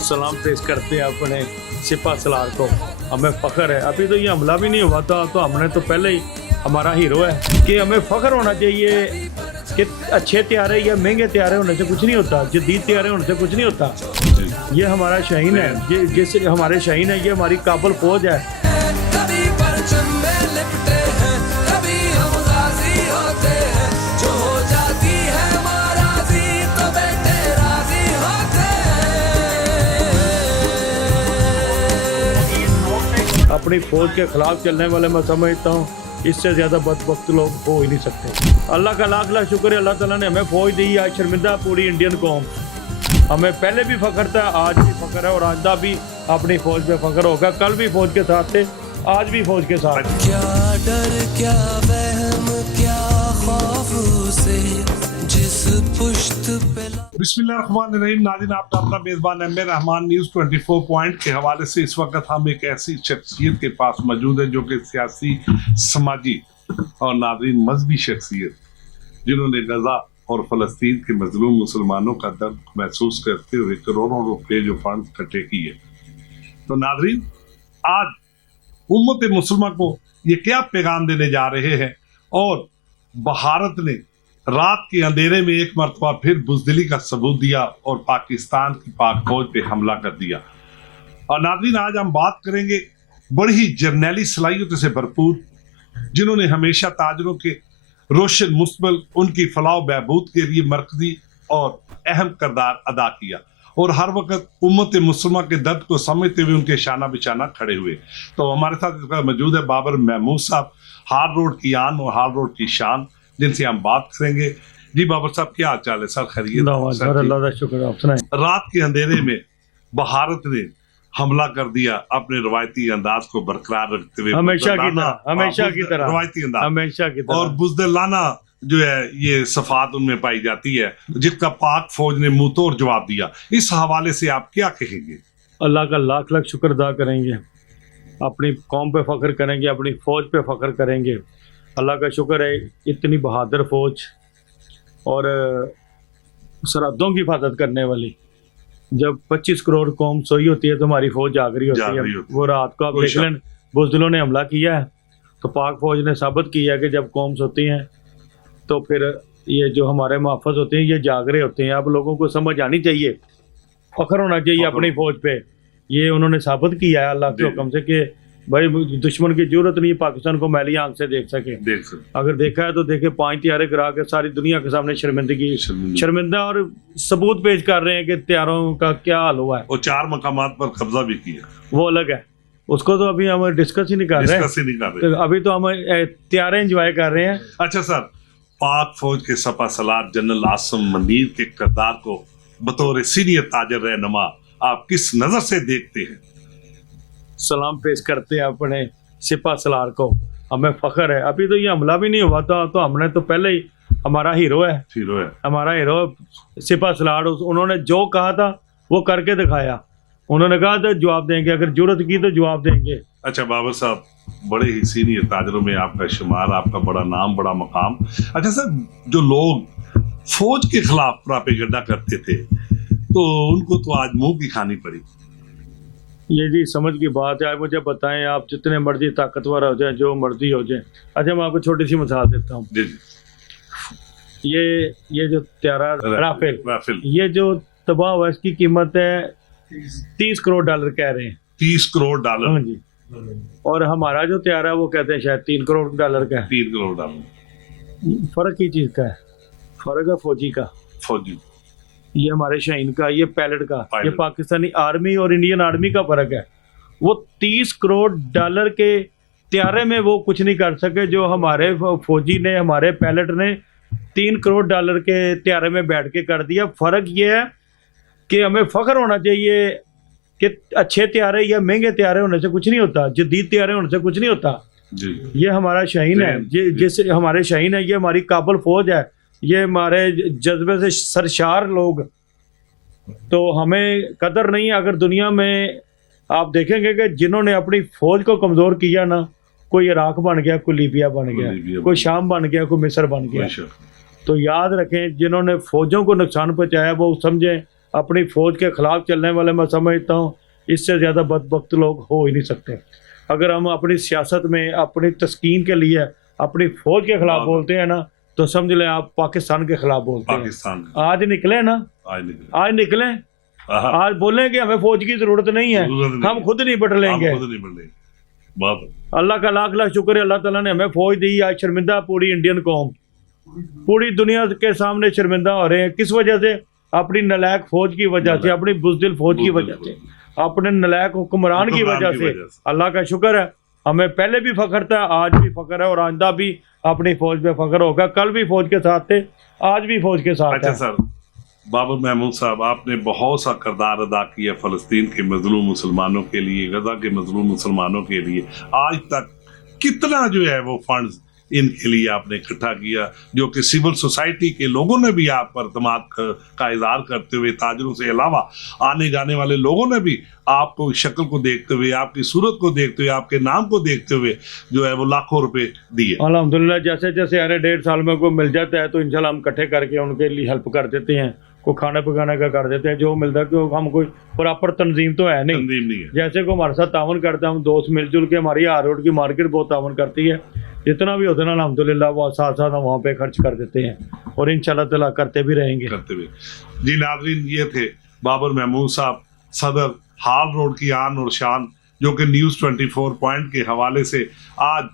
सलाम पेश करते हैं अपने सिपा सलार को। हमें फ़ख्र है, अभी तो ये हमला भी नहीं हुआ था तो हमने तो पहले ही हमारा हीरो है कि हमें फ़ख्र होना चाहिए कि अच्छे त्यारे या महंगे त्यारे होने से कुछ नहीं होता, जदीद त्यारे होने से कुछ नहीं होता। ये हमारा शाहीन है, ये जैसे हमारे शाहीन है, ये हमारी काबुल फौज है। कभी परचम में लिपटे हैं, कभी हम गाजी होते हैं, जो हो जाती है माराजी तो बेटे राजी होते हैं। अपनी फौज के खिलाफ चलने वाले मैं समझता हूँ इससे ज़्यादा बदबख्त लोग हो ही नहीं सकते। अल्लाह का लाख लाख शुक्र है, अल्लाह ताला ने हमें फौज दी। आज शर्मिंदा पूरी इंडियन कौम। हमें पहले भी फ़ख्र था, आज भी फ़ख्र है और आइंदा भी अपनी फ़ौज पे फ़ख्र होगा। कल भी फ़ौज के साथ थे, आज भी फ़ौज के साथ। क्या डर क्या वहम क्या खौफ से जिस पुश्त पे बिस्मिल्लाहिर्रहमानिर्रहीम। नाज़रीन, आपका अपना मेज़बान M A Rahman news 24 point के हवाले से इस वक्त हम एक ऐसी शख्सियत के पास मौजूद है जो कि सियासी, समाजी और नाज़रीन मजहबी शख्सियत, जिन्होंने गजा और फ़लस्तीन के मजलूम मुसलमानों का दर्द महसूस करते हुए करोड़ों रुपए जो फंड इकट्ठे किए। तो नाज़रीन, आज उम्मत मुसलमान को ये क्या पैगाम देने जा रहे हैं और भारत ने रात के अंधेरे में एक मरतबा फिर बुज़दिली का सबूत दिया और पाकिस्तान की पाक फौज पे हमला कर दिया। और नाज़रीन, आज हम बात करेंगे बड़ी ही जर्नैली सलाहियतों से भरपूर, जिन्होंने हमेशा ताजरों के रोशन मुस्तकबिल, उनकी फलाह बहबूद के लिए मरकजी और अहम किरदार अदा किया और हर वक्त उम्मत मुसलमान के दर्द को समझते हुए उनके शाना बिशाना खड़े हुए। तो हमारे साथ इस वक्त मौजूद है बाबर महमूद साहब, हार रोड की आन और हार रोड की शान, जिनसे हम बात करेंगे। जी बाबर साहब, क्या हाल चाल है सर? खैरियत? अल्लाह का शुक्र, आप सुनाएं। रात के अंधेरे में भारत ने हमला कर दिया अपने रवायती अंदाज को बरकरार रखते हुए, हमेशा की तरह रवायती अंदाज हमेशा की तरह। और बुज़दिलाना जो है ये सफात उनमें पाई जाती है, जिसका पाक फौज ने मुंह तोड़ जवाब दिया। इस हवाले से आप क्या कहेंगे? अल्लाह का लाख लाख शुक्र अदा करेंगे, अपनी कौम पे फ़ख्र करेंगे, अपनी फ़ौज पे फ़ख्र करेंगे। अल्लाह का शुक्र है, इतनी बहादुर फ़ौज और सरहदों की हिफाजत करने वाली। जब 25 करोड़ कौम सोई होती है तो हमारी फ़ौज जाग रही होती है। वो रात को आप देख लें, बुज़दिलों ने हमला किया है तो पाक फ़ौज ने साबित किया है कि जब कौम सोती हैं तो फिर ये जो हमारे मुहाफ़िज़ होते हैं ये जाग रहे होते हैं। आप लोगों को समझ आनी चाहिए, फ़ख्र होना चाहिए अपनी फ़ौज पे। ये उन्होंने साबित किया है अल्लाह के हुक्म से कि भाई दुश्मन की जरूरत नहीं है पाकिस्तान को मैली आंख से देख सके। अगर देखा है तो देखे, 5 त्यारे गिरा के सारी दुनिया के सामने शर्मिंदा और सबूत पेश कर रहे हैं कि त्यारों का क्या हाल हुआ है। और 4 मकामात पर कब्जा भी किया, वो अलग है, उसको तो अभी हम डिस्कस ही नहीं कर रहे हैं। तो अभी तो हम त्यारे एंजॉय कर रहे हैं। अच्छा सर, पाक फौज के सपा सलार जनरल आसिम मुनीर के किरदार को बतौर सीनियर ताजर रहनुमा आप किस नजर से देखते हैं? सलाम पेश करते हैं अपने सिपा सलार को। हमें फ़ख्र है, अभी तो ये हमला भी नहीं हुआ था तो हमने तो पहले ही हमारा हीरो है हमारा हीरो सिपा सलार। उन्होंने जो कहा था वो करके दिखाया। उन्होंने कहा था जवाब देंगे, अगर जरूरत की तो जवाब देंगे। अच्छा बाबर साहब, बड़े ही सीनियर ताजरों में आपका शुमार, आपका बड़ा नाम, बड़ा मकाम। अच्छा सर, जो लोग फौज के खिलाफ प्रोपेगेंडा करते थे तो उनको तो आज मुंह की खानी पड़ी। ये जी समझ की बात है। मुझे बताएं, आप जितने मर्जी ताकतवर हो जाए, जो मर्जी हो जाए। अच्छा, मैं आपको छोटी सी मिसाल देता हूँ। ये जो त्यारा राफेल, ये जो तबाह हुआ, इसकी कीमत है 30 करोड़ डॉलर कह रहे हैं। 30 करोड़ डॉलर? हाँ जी। और हमारा जो त्यारा है वो कहते हैं शायद 3 करोड़ डॉलर का है। 3 करोड़ डॉलर। फर्क ही चीज का है, फर्क है फौजी का। फौजी, ये हमारे शाहीन का, ये पायलट का, ये पाकिस्तानी आर्मी और इंडियन आर्मी का फर्क है। वो 30 करोड़ डॉलर के त्यारे में वो कुछ नहीं कर सके जो हमारे फौजी ने, हमारे पायलट ने 3 करोड़ डॉलर के त्यारे में बैठ के कर दिया। फर्क ये है कि हमें फ़ख्र होना चाहिए कि अच्छे त्यारे या महंगे त्यारे होने से कुछ नहीं होता, जदीद त्यारे होने से कुछ नहीं होता। ये हमारा शाहीन है, जैसे हमारे शाहीन है, ये हमारी काबुल फौज है, ये हमारे जज्बे से सरशार लोग। तो हमें कदर नहीं। अगर दुनिया में आप देखेंगे कि जिन्होंने अपनी फौज को कमज़ोर किया ना, कोई इराक बन गया, कोई लीबिया बन गया, कोई शाम बन गया, कोई मिस्र बन गया। तो याद रखें, जिन्होंने फौजों को नुकसान पहुंचाया वो समझें اپنی فوج کے خلاف چلنے والے میں سمجھتا ہوں اس سے زیادہ بدبخت لوگ ہو ہی نہیں سکتے. اگر ہم اپنی سیاست میں اپنی تسکین کے لیے اپنی فوج کے خلاف بولتے ہیں نا تو سمجھ لیں آپ پاکستان کے خلاف بولتے ہیں. پاکستان آج نکلیں نا, آج نکلیں, آج بولیں کہ ہمیں فوج کی ضرورت نہیں ہے, ہم خود نہیں بٹ لیں گے. اللہ کا لاکھ لاکھ شکر ہے, اللہ تعالیٰ نے ہمیں فوج دی. آج شرمندہ پوری انڈین قوم پوری دنیا کے سامنے شرمندہ ہو رہے ہیں. کس وجہ سے؟ اپنی نالائق فوج کی وجہ سے, اپنی بزدل فوج کی وجہ سے, اپنے نالائق حکمران کی وجہ سے. اللہ کا شکر ہے, ہمیں پہلے بھی فخر تھا, آج بھی فخر ہے, اور آئندہ بھی اپنی فوج پہ فخر ہوگا. کل بھی فوج کے ساتھ تھے, آج بھی فوج کے ساتھ اچھا سر, بابر محمود صاحب, آپ نے بہت سا کردار ادا کیا فلسطین کے مظلوم مسلمانوں کے لیے, غزہ کے مظلوم مسلمانوں کے لیے. آج تک کتنا جو ہے وہ فنڈز ان کے لیے آپ نے اکٹھا کیا, جو کہ سول سوسائٹی کے لوگوں نے بھی آپ پر اعتماد کا اظہار کرتے ہوئے, تاجروں سے علاوہ آنے جانے والے لوگوں نے بھی آپ کو شکل کو دیکھتے ہوئے, آپ کی صورت کو دیکھتے ہوئے, آپ کے نام کو دیکھتے ہوئے جو ہے وہ لاکھوں روپے دیے. الحمدللہ, جیسے جیسے ہر 1.5 سال میں کوئی مل جاتا ہے تو انشاءاللہ ہم اکٹھے کر کے ان کے لیے ہیلپ کر دیتے ہیں. کوئی کھانے پکانے کا کر دیتے ہیں, جو ملتا ہے. کہ ہم کوئی پراپر تنظیم تو ہے نہیں, جیسے کو ہمارے ساتھ تعاون کرتا ہے, ہم دوست مل جل کے, ہماری ہار روڈ کی مارکیٹ بہت تعاون کرتی ہے. جتنا بھی ہوتا ہے نا الحمدللہ وہ ساتھ ساتھ ہم وہاں پہ خرچ کر دیتے ہیں, اور انشاءاللہ تعالیٰ کرتے بھی رہیں گے. جی ناظرین, یہ تھے بابر محمود صاحب, صدر ہال روڈ کی آن اور شان, جو کہ نیوز 24 پوائنٹ کے حوالے سے آج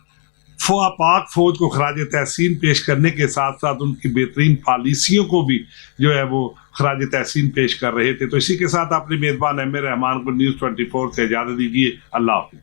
پاک فوج کو خراج تحسین پیش کرنے کے ساتھ ساتھ ان کی بہترین پالیسیوں کو بھی جو ہے وہ خراج تحسین پیش کر رہے تھے. تو اسی کے ساتھ اپنے میزبان ایم اے رحمان کو نیوز 24 سے اجازت دیجیے. اللہ حافظ.